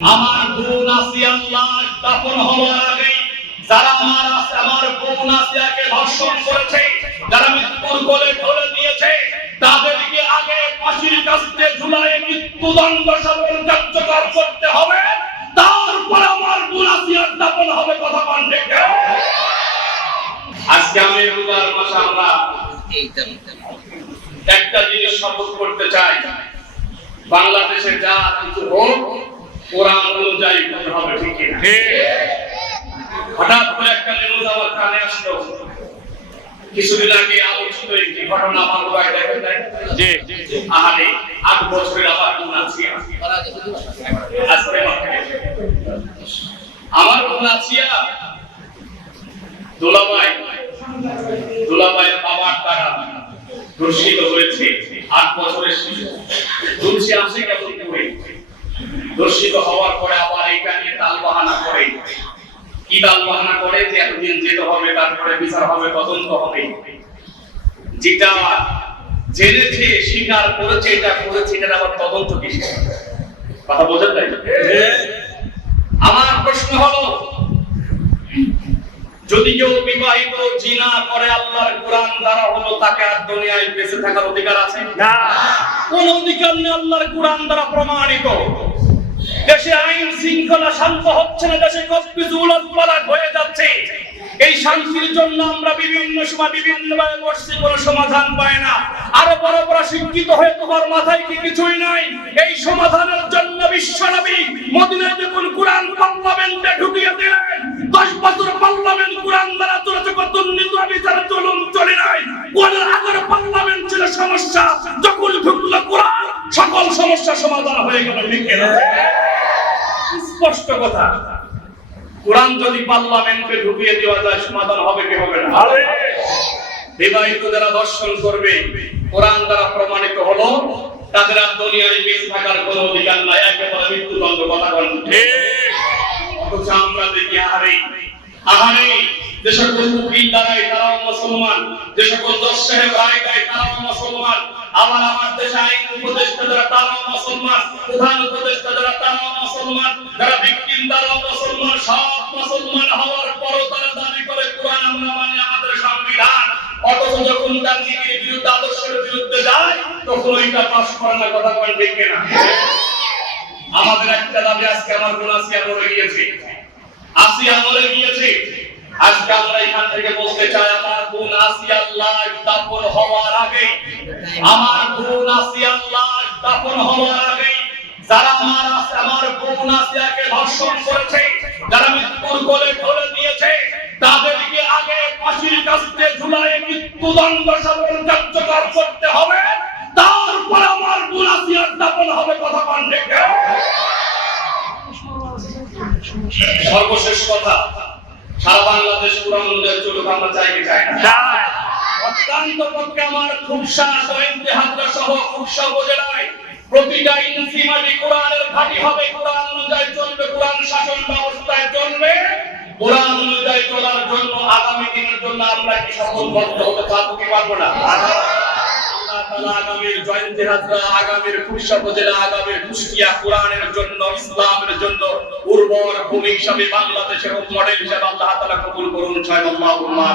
আমার বোন আসিয়া লাশ দাফন হওয়ার আগে যারা আমার আমার বোন আসিয়াকে ধর্ষণ করেছে, যারা মৃত্যুর কোলে ঠেলে দিয়েছে, তাদেরকে আগে ফাঁসির কাছে ঝুলায়ে মৃত্যুদণ্ড সবল কার্যকর করতে হবে। তারপর আমার বোন আসিয়ার দাফন হবে কথা ঠিক আজকে আমি রোজার মাসে আমরা একটা জিনিস শপথ করতে চাই। বাংলাদেশে যা কিছু হোক কোরআন অনুযায়ী করতে হবে ঠিক। হঠাৎ করে একটা নিউজ আমার কানে আসলো। কিছুদিন আগে আলোচিত একটি ঘটনা আমার মোবাইল দেখেন। নাই আহারে আট বছরের আবার আছিয়া আজকে আমার আছিয়া দোলাবাই দোলাবাইয়ের বাবার দ্বারা ধর্ষিত হয়েছে আট বছরের শিশু। দুলছে আসে কেমন করে? ধর্ষিত হওয়ার পরে আবার এইটা নিয়ে তাল বাহানা করে। কি তাল বাহানা করে যে এতদিন যেতে হবে তারপরে বিচার হবে তদন্ত হবে। যেটা জেনেছে স্বীকার করেছে এটা করেছে এটা আবার তদন্ত কথা বোঝেন আমার প্রশ্ন হলো যদি কেউ বিবাহিত জিনা করে আল্লাহর কোরআন দ্বারা হলো তাকে আর দুনিয়ায় বেঁচে থাকার অধিকার আছে? না। কোন অধিকার নেই আল্লাহর কোরআন দ্বারা প্রমাণিত। দেশে আইন শৃঙ্খলা শান্ত হচ্ছে না, দেশে হয়ে যাচ্ছে। এই শান্তির জন্য আমরা বিভিন্ন সময় বিভিন্ন ভাবে বসছি কোনো সমাধান পায় না। আরও বড় বড় শিক্ষিত হয়ে তোমার মাথায় কি কিছুই নাই? এই সমাধানের জন্য বিশ্বনবী মদিনায় যখন কোরআন পার্লামেন্টে ঢুকিয়ে দিলেন, দশ বছর পার্লামেন্ট কোরআন দ্বারা চলেছে কত নিন্দা বিচারে চলুন চলে নাই। কোরআনের আগের পার্লামেন্ট ছিল সমস্যা। যখন ঢুকলো কোরআন, সকল সমস্যা সমাধান হয়ে গেল, ঠিক কিনা? স্পষ্ট কথা। কোরআন যদি পার্লামেন্টে ঢুকিয়ে দেওয়া যায় সমাধান হবে কি হবে না? বিবাহিত যারা দর্শন করবে কোরআন দ্বারা প্রমাণিত হলো তাদের আর দুনিয়ায় বেঁচে থাকার কোনো অধিকার নাই একেবারে মৃত্যুদণ্ড কথা বলেন। ঠিক। অথচ আমরা দেখি আহারে আহারে যে সকল উকিল দাঁড়ায় তারাও মুসলমান যে সকল দশ সাহেব দেয় তারাও মুসলমান আবার আমার দেশে আইন উপদেষ্টা যারা তারাও মুসলমান, প্রধান উপদেষ্টা যারা তারাও মুসলমান, যারা ভিকটিম তারাও মুসলমান, সব মুসলমান হওয়ার পরও তারা দাবি করে, কোরআন আমরা মানি আমাদের সংবিধান। অথচ যখন তার নীতির বিরুদ্ধে, আদর্শের বিরুদ্ধে যায়, তখন ওইটা পাশ করে না, কথা বলেন ঠিক কিনা? আমাদের একটা দাবি আজকে আমার বোন আসিয়া মরে গিয়েছে। আসিয়া মরে গিয়েছে। আজকে আমরা এখান থেকে বলতে চাই আমার বোন আসিয়া লাশ দাফন হওয়ার আগে আমার বোন আসিয়া লাশ দাফন হওয়ার আগে যারা আমার আমার বোন আসিয়াকে ধর্ষণ করেছে, যারা মৃত্যুর কোলে ঠেলে দিয়েছে তাদেরকে আগে ফাঁসির কাছে ঝুলায়ে মৃত্যুদণ্ড সবল কার্যকর করতে হবে। তারপর আমার বোন আসিয়ার দাফন হবে কথা ঠিক সর্বশেষ কথা সারা বাংলাদেশ পুরান অনুযায়ী চলুক আমরা চাই কি চাই। না। অত্যন্ত পক্ষে আমার খুবসা সহিন্দে হাজরা সহ খুবসা উপজেলায় প্রতিটা মাটি কোরআনের ঘাটি হবে কোরআন অনুযায়ী চলবে কোরআন শাসন ব্যবস্থায় চলবে। কোরআন অনুযায়ী চলার জন্য আগামী দিনের জন্য আমরা কি সফলবদ্ধ হতে পারব কি পারব না? আল্লাহ আগামীর জয়ন্তী হাজরা আগামীর খুবসা উপজেলা আগামীর কুষ্টিয়া কোরআনের জন্য, ইসলামের জন্য উর্বর ভূমি হিসাবে বাংলাদেশের মডেল হিসাবে আল্লাহ তাআলা কবুল করুন ছয় আল্লাহুম্মা